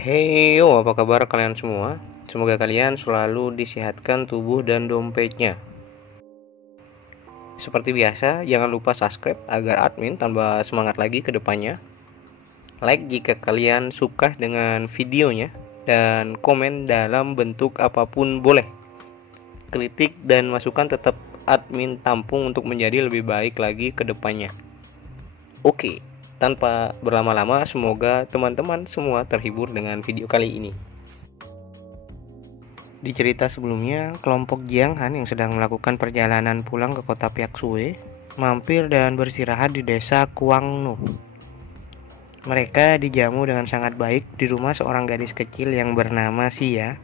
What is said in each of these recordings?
Hey yo, apa kabar kalian semua? Semoga kalian selalu disehatkan tubuh dan dompetnya. Seperti biasa, jangan lupa subscribe agar admin tambah semangat lagi ke depannya. Like jika kalian suka dengan videonya, dan komen dalam bentuk apapun boleh. Kritik dan masukan tetap admin tampung untuk menjadi lebih baik lagi ke depannya. Oke, tanpa berlama-lama, semoga teman-teman semua terhibur dengan video kali ini. Di cerita sebelumnya, kelompok Jiang Han yang sedang melakukan perjalanan pulang ke kota Piaksue mampir dan beristirahat di desa Kuangnu. Mereka dijamu dengan sangat baik di rumah seorang gadis kecil yang bernama Xia.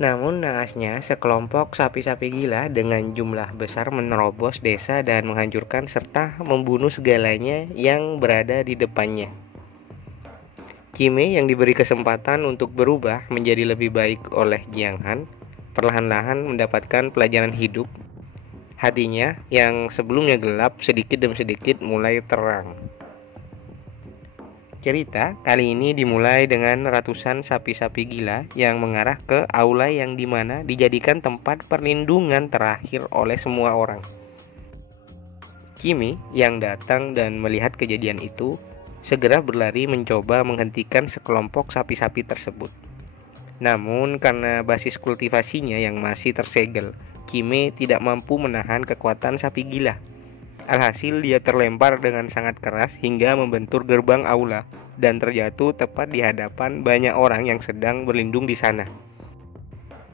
Namun naasnya, sekelompok sapi-sapi gila dengan jumlah besar menerobos desa dan menghancurkan serta membunuh segalanya yang berada di depannya. Qime yang diberi kesempatan untuk berubah menjadi lebih baik oleh Jiang Han perlahan-lahan mendapatkan pelajaran hidup. Hatinya yang sebelumnya gelap sedikit demi sedikit mulai terang. Cerita kali ini dimulai dengan ratusan sapi-sapi gila yang mengarah ke aula yang dimana dijadikan tempat perlindungan terakhir oleh semua orang. Qime yang datang dan melihat kejadian itu segera berlari mencoba menghentikan sekelompok sapi-sapi tersebut. Namun karena basis kultivasinya yang masih tersegel, Qime tidak mampu menahan kekuatan sapi gila. Alhasil dia terlempar dengan sangat keras hingga membentur gerbang aula dan terjatuh tepat di hadapan banyak orang yang sedang berlindung di sana.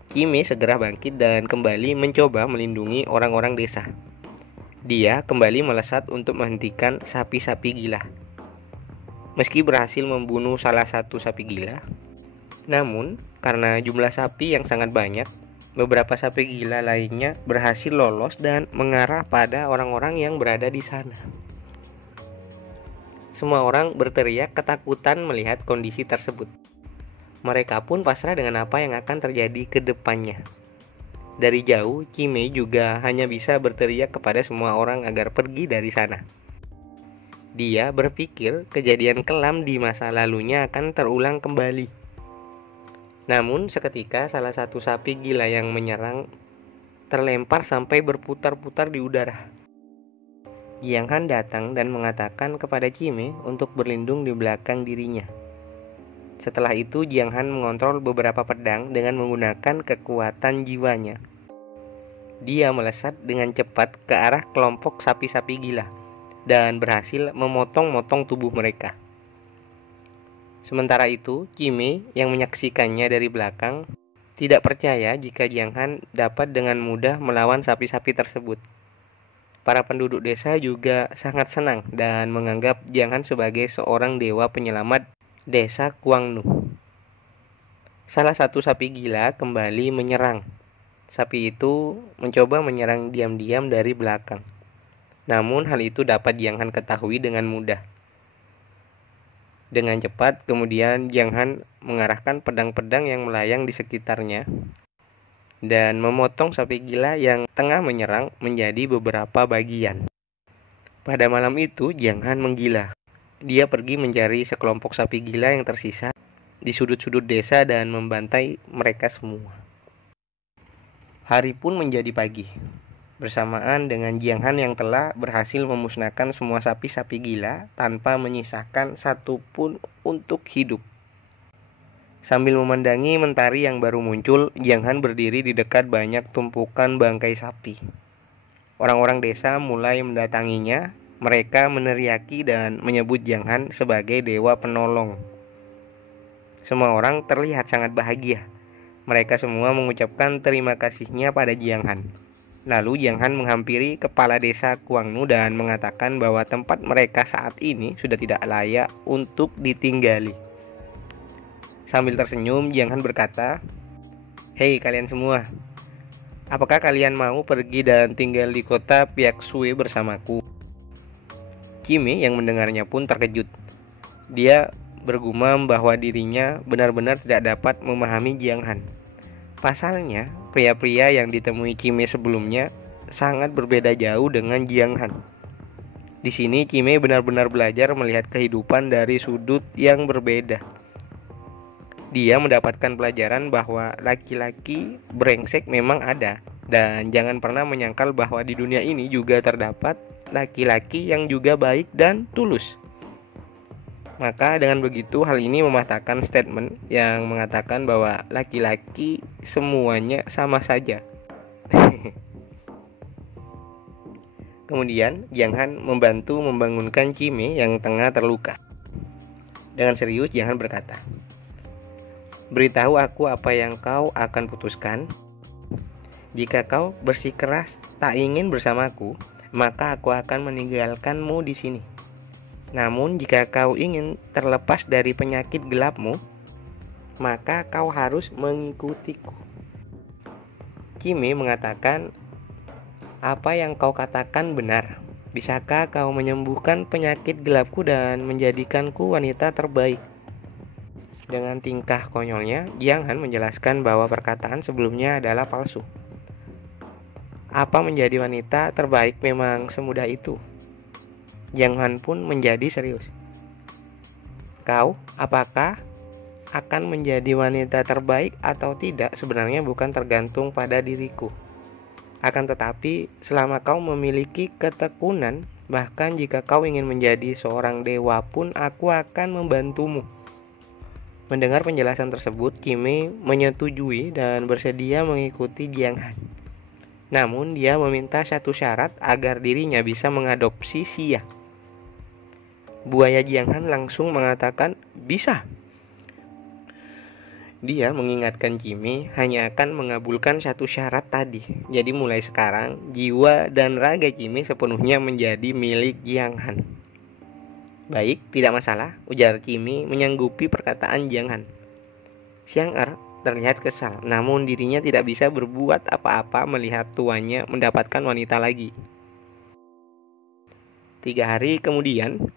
Qime segera bangkit dan kembali mencoba melindungi orang-orang desa. Dia kembali melesat untuk menghentikan sapi-sapi gila. Meski berhasil membunuh salah satu sapi gila, namun karena jumlah sapi yang sangat banyak, beberapa sapi gila lainnya berhasil lolos dan mengarah pada orang-orang yang berada di sana. Semua orang berteriak ketakutan melihat kondisi tersebut. Mereka pun pasrah dengan apa yang akan terjadi ke depannya. Dari jauh, Qime juga hanya bisa berteriak kepada semua orang agar pergi dari sana. Dia berpikir kejadian kelam di masa lalunya akan terulang kembali. Namun seketika salah satu sapi gila yang menyerang terlempar sampai berputar-putar di udara. Jiang Han datang dan mengatakan kepada Qime untuk berlindung di belakang dirinya. Setelah itu Jiang Han mengontrol beberapa pedang dengan menggunakan kekuatan jiwanya. Dia melesat dengan cepat ke arah kelompok sapi-sapi gila dan berhasil memotong-motong tubuh mereka. Sementara itu, Qime yang menyaksikannya dari belakang tidak percaya jika Jiang Han dapat dengan mudah melawan sapi-sapi tersebut. Para penduduk desa juga sangat senang dan menganggap Jiang Han sebagai seorang dewa penyelamat desa Kuangnu. Salah satu sapi gila kembali menyerang. Sapi itu mencoba menyerang diam-diam dari belakang. Namun hal itu dapat Jiang Han ketahui dengan mudah. Dengan cepat kemudian Jiang Han mengarahkan pedang-pedang yang melayang di sekitarnya dan memotong sapi gila yang tengah menyerang menjadi beberapa bagian. Pada malam itu Jiang Han menggila. Dia pergi mencari sekelompok sapi gila yang tersisa di sudut-sudut desa dan membantai mereka semua. Hari pun menjadi pagi. Bersamaan dengan Jiang Han yang telah berhasil memusnahkan semua sapi-sapi gila tanpa menyisakan satu pun untuk hidup. Sambil memandangi mentari yang baru muncul, Jiang Han berdiri di dekat banyak tumpukan bangkai sapi. Orang-orang desa mulai mendatanginya. Mereka meneriaki dan menyebut Jiang Han sebagai dewa penolong. Semua orang terlihat sangat bahagia. Mereka semua mengucapkan terima kasihnya pada Jiang Han. Lalu Jiang Han menghampiri kepala desa Kuangnu dan mengatakan bahwa tempat mereka saat ini sudah tidak layak untuk ditinggali. Sambil tersenyum, Jiang Han berkata, "Hei kalian semua, apakah kalian mau pergi dan tinggal di kota Piaksue bersamaku?" Qime yang mendengarnya pun terkejut. Dia bergumam bahwa dirinya benar-benar tidak dapat memahami Jiang Han. Pasalnya, pria-pria yang ditemui Qime sebelumnya sangat berbeda jauh dengan Jiang Han. Di sini Qime benar-benar belajar melihat kehidupan dari sudut yang berbeda. dia mendapatkan pelajaran bahwa laki-laki brengsek memang ada, dan jangan pernah menyangkal bahwa di dunia ini juga terdapat laki-laki yang juga baik dan tulus. Maka dengan begitu hal ini mematahkan statement yang mengatakan bahwa laki-laki semuanya sama saja. Kemudian Jiang Han membantu membangunkan Qime yang tengah terluka. Dengan serius Jiang Han berkata, "Beritahu aku apa yang kau akan putuskan. Jika kau bersikeras tak ingin bersamaku, maka aku akan meninggalkanmu di sini. Namun jika kau ingin terlepas dari penyakit gelapmu, maka kau harus mengikutiku." Qime mengatakan, "Apa yang kau katakan benar. Bisakah kau menyembuhkan penyakit gelapku dan menjadikanku wanita terbaik?" Dengan tingkah konyolnya, Jiang Han menjelaskan bahwa perkataan sebelumnya adalah palsu. Apa menjadi wanita terbaik memang semudah itu? Jiang Han pun menjadi serius. "Kau, apakah akan menjadi wanita terbaik atau tidak sebenarnya bukan tergantung pada diriku. Akan tetapi, selama kau memiliki ketekunan, bahkan jika kau ingin menjadi seorang dewa pun, aku akan membantumu." Mendengar penjelasan tersebut, Qime menyetujui dan bersedia mengikuti Jiang Han. Namun dia meminta satu syarat agar dirinya bisa mengadopsi Xia. Buaya Jiang Han langsung mengatakan bisa. Dia mengingatkan Qime hanya akan mengabulkan satu syarat tadi. Jadi mulai sekarang jiwa dan raga Qime sepenuhnya menjadi milik Jiang Han. "Baik, tidak masalah," ujar Qime menyanggupi perkataan Jiang Han. Xiang Er terlihat kesal, namun dirinya tidak bisa berbuat apa-apa melihat tuannya mendapatkan wanita lagi. 3 hari kemudian,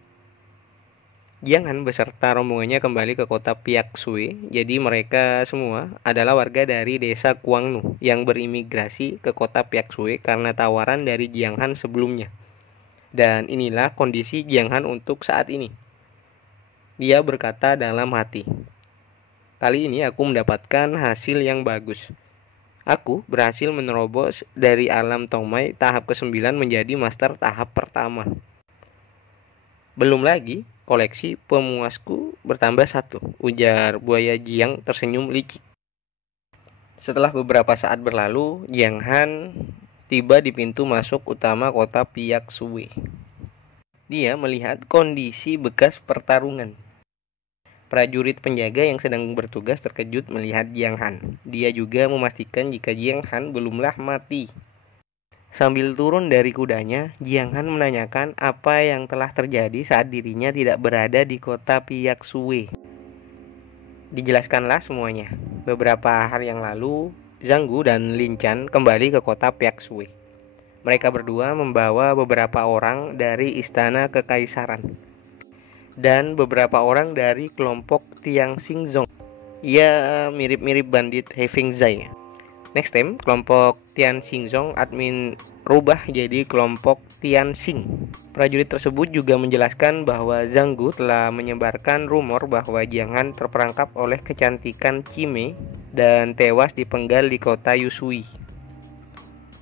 Jiang Han beserta rombongannya kembali ke kota Piaksui. Jadi mereka semua adalah warga dari desa Kuangnu yang berimigrasi ke kota Piaksui karena tawaran dari Jiang Han sebelumnya. Dan inilah kondisi Jiang Han untuk saat ini. Dia berkata dalam hati, "Kali ini aku mendapatkan hasil yang bagus. Aku berhasil menerobos dari alam Tongmai tahap ke-9 menjadi master tahap pertama. Belum lagi koleksi pemuasku bertambah 1, ujar buaya Jiang tersenyum licik. Setelah beberapa saat berlalu, Jiang Han tiba di pintu masuk utama kota Piaksui. Dia melihat kondisi bekas pertarungan. Prajurit penjaga yang sedang bertugas terkejut melihat Jiang Han. Dia juga memastikan jika Jiang Han belumlah mati. Sambil turun dari kudanya, Jiang Han menanyakan apa yang telah terjadi saat dirinya tidak berada di kota Piaksui. Dijelaskanlah semuanya. Beberapa hari yang lalu, Zhang Gu dan Lin Chan kembali ke kota Piaksui. Mereka berdua membawa beberapa orang dari istana kekaisaran dan beberapa orang dari kelompok Tiang Xingzong. Ya, mirip-mirip bandit Hefeng Zai. Next time, kelompok Tian Xingzong admin rubah jadi kelompok Tian Xing. Prajurit tersebut juga menjelaskan bahwa Zhang Gu telah menyebarkan rumor bahwa Jiang Han terperangkap oleh kecantikan Qime dan tewas dipenggal di kota Yusui.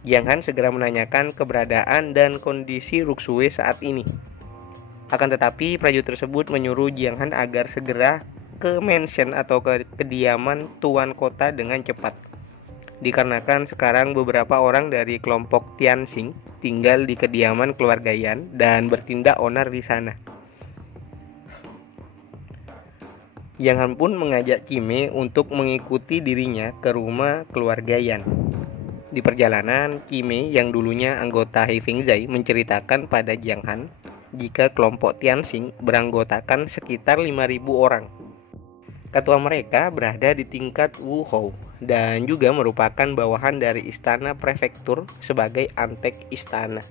Jiang Han segera menanyakan keberadaan dan kondisi Ruksue saat ini. Akan tetapi, prajurit tersebut menyuruh Jiang Han agar segera ke mansion atau ke kediaman tuan kota dengan cepat. Dikarenakan sekarang beberapa orang dari kelompok Tianxing tinggal di kediaman keluarga Yan dan bertindak onar di sana. Jiang Han pun mengajak Qime untuk mengikuti dirinya ke rumah keluarga Yan. Di perjalanan, Qime yang dulunya anggota Hefeng Zai menceritakan pada Jiang Han jika kelompok Tianxing beranggotakan sekitar 5.000 orang. Ketua mereka berada di tingkat Wuhou dan juga merupakan bawahan dari istana prefektur sebagai antek istana.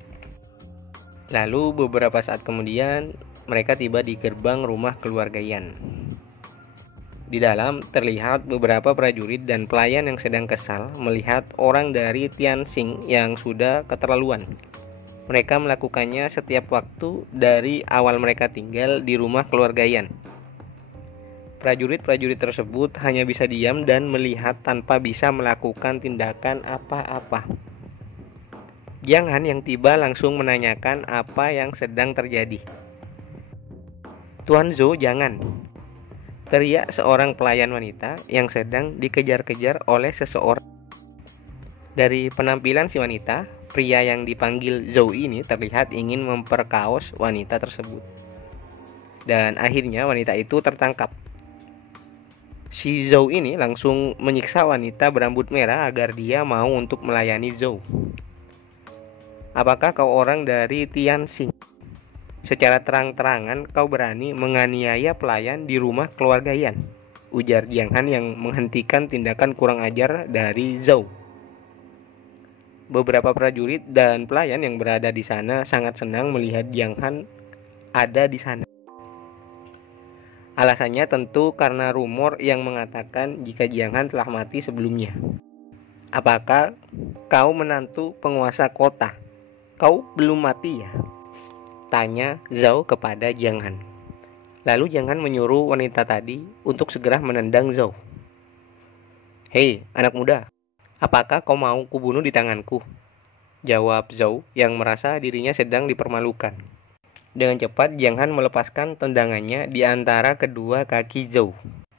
Lalu beberapa saat kemudian mereka tiba di gerbang rumah keluarga Yan. Di dalam terlihat beberapa prajurit dan pelayan yang sedang kesal melihat orang dari Tianxing yang sudah keterlaluan. Mereka melakukannya setiap waktu dari awal mereka tinggal di rumah keluarga Yan. Prajurit-prajurit tersebut hanya bisa diam dan melihat tanpa bisa melakukan tindakan apa-apa. Jiang Han yang tiba langsung menanyakan apa yang sedang terjadi. "Tuan Zhou, jangan!" teriak seorang pelayan wanita yang sedang dikejar-kejar oleh seseorang. Dari penampilan si wanita, pria yang dipanggil Zhou ini terlihat ingin memperkaos wanita tersebut. Dan akhirnya wanita itu tertangkap. Si Zhou ini langsung menyiksa wanita berambut merah agar dia mau untuk melayani Zhou. "Apakah kau orang dari Tianxing? Secara terang-terangan kau berani menganiaya pelayan di rumah keluarga Yan," ujar Jiang Han yang menghentikan tindakan kurang ajar dari Zhou. Beberapa prajurit dan pelayan yang berada di sana sangat senang melihat Jiang Han ada di sana. Alasannya tentu karena rumor yang mengatakan jika Jiang Han telah mati sebelumnya. "Apakah kau menantu penguasa kota? Kau belum mati ya?" tanya Zhou kepada Jiang Han. Lalu Jiang Han menyuruh wanita tadi untuk segera menendang Zhou. "Hei, anak muda, apakah kau mau kubunuh di tanganku?" jawab Zhou yang merasa dirinya sedang dipermalukan. Dengan cepat Jiang Han melepaskan tendangannya di antara kedua kaki Zhou.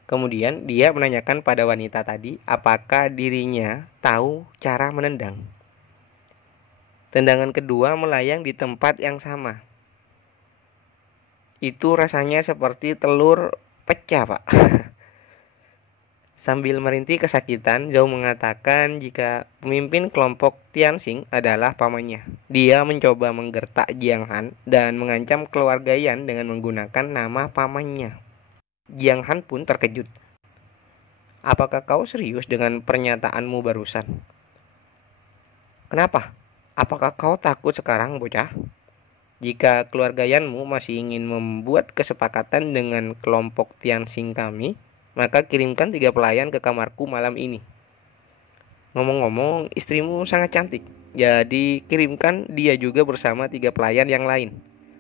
Kemudian dia menanyakan pada wanita tadi apakah dirinya tahu cara menendang. Tendangan kedua melayang di tempat yang sama. "Itu rasanya seperti telur pecah, Pak." Sambil merintih kesakitan, Zhou mengatakan jika pemimpin kelompok Tianxing adalah pamannya. Dia mencoba menggertak Jiang Han dan mengancam keluarga Yan dengan menggunakan nama pamannya. Jiang Han pun terkejut. "Apakah kau serius dengan pernyataanmu barusan? Kenapa? Apakah kau takut sekarang, bocah? Jika keluarga Yanmu masih ingin membuat kesepakatan dengan kelompok Tianxing kami, maka kirimkan 3 pelayan ke kamarku malam ini. Ngomong-ngomong, istrimu sangat cantik, jadi kirimkan dia juga bersama 3 pelayan yang lain.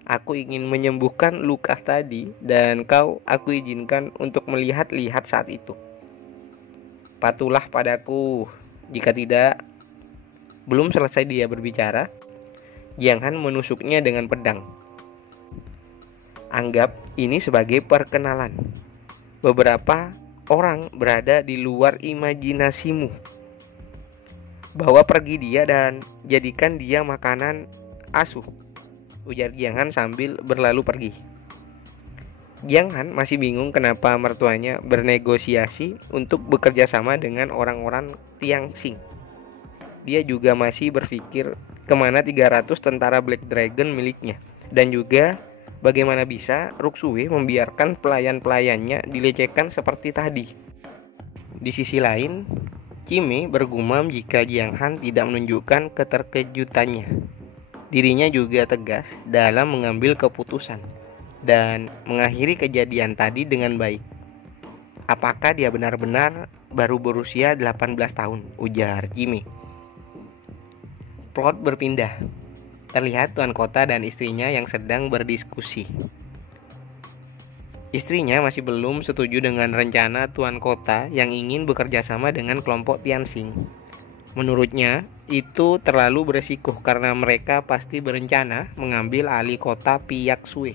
Aku ingin menyembuhkan luka tadi dan aku izinkan untuk melihat-lihat saat itu. Patuhlah padaku, jika tidak..." Belum selesai dia berbicara, Jiang Han menusuknya dengan pedang. "Anggap ini sebagai perkenalan. Beberapa orang berada di luar imajinasimu. Bawa pergi dia dan jadikan dia makanan asuh," ujar Jiang Han sambil berlalu pergi. Jiang Han masih bingung kenapa mertuanya bernegosiasi untuk bekerja sama dengan orang-orang Tianxing. Dia juga masih berpikir kemana 300 tentara Black Dragon miliknya, dan juga bagaimana bisa Ruksue membiarkan pelayan-pelayannya dilecehkan seperti tadi. Di sisi lain, Qime bergumam jika Jiang Han tidak menunjukkan keterkejutannya. Dirinya juga tegas dalam mengambil keputusan dan mengakhiri kejadian tadi dengan baik. "Apakah dia benar-benar baru berusia 18 tahun, ujar Qime. Plot berpindah. Terlihat tuan kota dan istrinya yang sedang berdiskusi. Istrinya masih belum setuju dengan rencana tuan kota yang ingin bekerja sama dengan kelompok Tianxing. Menurutnya, itu terlalu beresiko karena mereka pasti berencana mengambil alih kota Piaksue.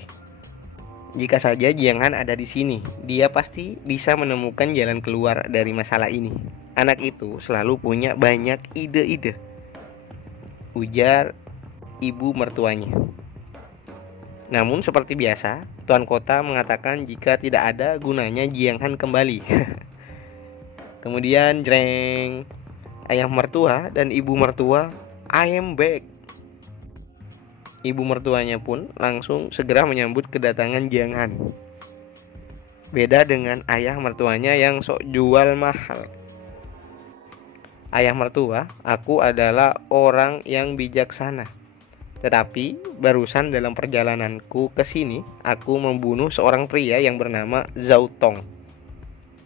Jika saja Jiang Han ada di sini, dia pasti bisa menemukan jalan keluar dari masalah ini. Anak itu selalu punya banyak ide-ide, ujar ibu mertuanya. Namun seperti biasa, tuan kota mengatakan jika tidak ada gunanya Jiang Han kembali. Kemudian jreng, ayah mertua dan ibu mertua, "I am back." Ibu mertuanya pun langsung segera menyambut kedatangan Jiang Han. Beda dengan ayah mertuanya yang sok jual mahal. "Ayah mertua, aku adalah orang yang bijaksana. Tetapi barusan dalam perjalananku ke sini, aku membunuh seorang pria yang bernama Zhao Tong.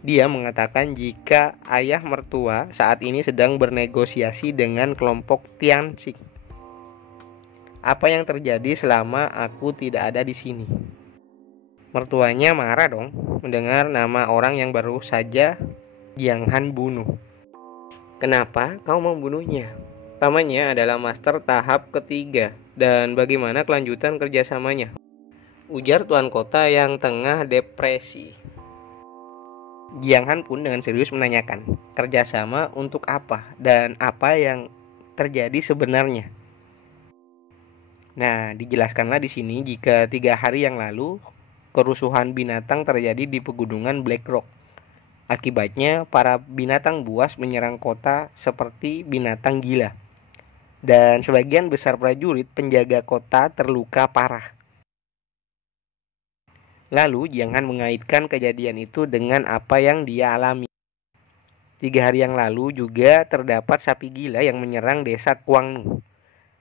Dia mengatakan jika ayah mertua saat ini sedang bernegosiasi dengan kelompok Tianxing. Apa yang terjadi selama aku tidak ada di sini?" Mertuanya marah dong mendengar nama orang yang baru saja Jiang Han bunuh. Kenapa kau membunuhnya? Pamannya adalah master tahap ketiga, dan bagaimana kelanjutan kerjasamanya? Ujar tuan kota yang tengah depresi. Jiang Han pun dengan serius menanyakan, kerjasama untuk apa dan apa yang terjadi sebenarnya? Nah, dijelaskanlah di sini jika 3 hari yang lalu kerusuhan binatang terjadi di pegunungan Black Rock. Akibatnya, para binatang buas menyerang kota seperti binatang gila. Dan sebagian besar prajurit penjaga kota terluka parah. Lalu, jangan mengaitkan kejadian itu dengan apa yang dia alami. 3 hari yang lalu juga terdapat sapi gila yang menyerang desa Kuangnu.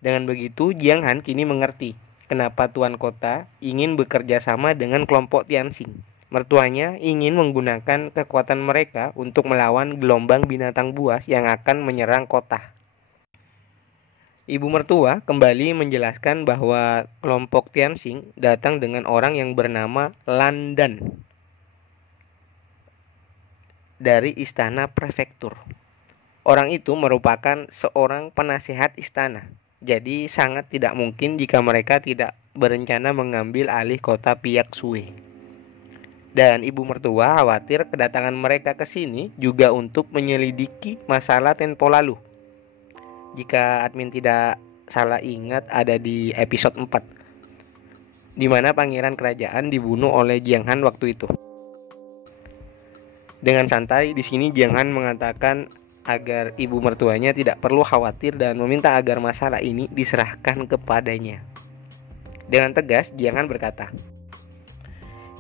Dengan begitu, Jiang Han kini mengerti kenapa tuan kota ingin bekerja sama dengan kelompok Tianxing. Mertuanya ingin menggunakan kekuatan mereka untuk melawan gelombang binatang buas yang akan menyerang kota. Ibu mertua kembali menjelaskan bahwa kelompok Tianxing datang dengan orang yang bernama Lan Dan dari istana prefektur. Orang itu merupakan seorang penasehat istana. Jadi sangat tidak mungkin jika mereka tidak berencana mengambil alih kota Piak Sui. Dan ibu mertua khawatir kedatangan mereka ke sini juga untuk menyelidiki masalah tempo lalu. Jika admin tidak salah ingat ada di episode 4, di mana pangeran kerajaan dibunuh oleh Jiang Han waktu itu. Dengan santai di sini Jiang Han mengatakan agar ibu mertuanya tidak perlu khawatir dan meminta agar masalah ini diserahkan kepadanya. Dengan tegas, Jiang Han berkata,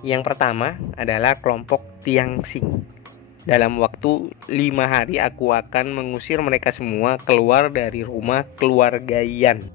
yang pertama adalah kelompok Tianxing. Dalam waktu 5 hari aku akan mengusir mereka semua keluar dari rumah keluarga Yan.